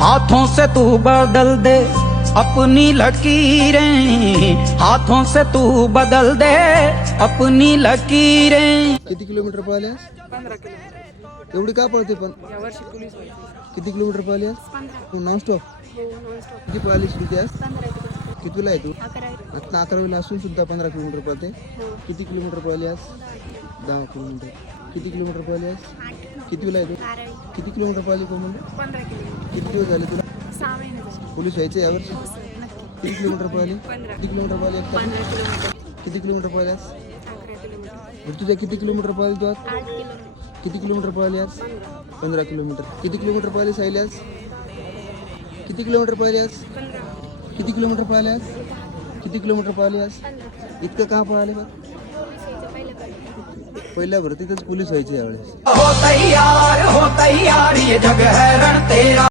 हाथों से तू बदल दे अपनी लकीरें, हाथों से तू बदल दे अपनी लकीरें। किती किलोमीटर पळाल्यास? 15 किलोमीटर. एवढी का पळते पण? यावर्षी पोलीस व्हायचं. किती किलोमीटर पळाल्यास? 15. Non stop? हो, नॉनस्टॉप. किती पळालीस इतिहास? 15 किलोमीटर. कितीला आहे तू? 11. आता 11वीला असून सुद्धा 15 किलोमीटर पळते. हो. किती किलोमीटर पळाल्यास? 10 किलोमीटर. किती किलोमीटर पळाल्यास? कितीला आहे तू? 12. किती किलोमीटर पळाली कोमल? 15 किलोमीटर. किती दिवस झाले तुला? 6 महिने झाले. पोलीस व्हायचे यावर्षी? हो सर, नक्की. किती किलोमीटर पळाली? 15. किती किलोमीटर पळाली आता? 15 किलोमीटर. किती किलोमीटर पळाल्यास? 11 किलोमीटर. बरं तुझ्या किती किलोमीटर पळाली तू आज? 8 किलोमीटर. किती किलोमीटर पळाली आज? 15 किलोमीटर. किती किलोमीटर पळाली सायली आज? किती किलोमीटर पळाली आज? 15. किती किलोमीटर पळाली आज? किती किलोमीटर पळाली आज? 15. इतकं का पळाले बरं? पोलीस व्हायचं पहिलं पाहिजे. पहिल्या भरतीतच पोलीस व्हायचे यावेळेस. हो तैयार ये जग है रण तेरा।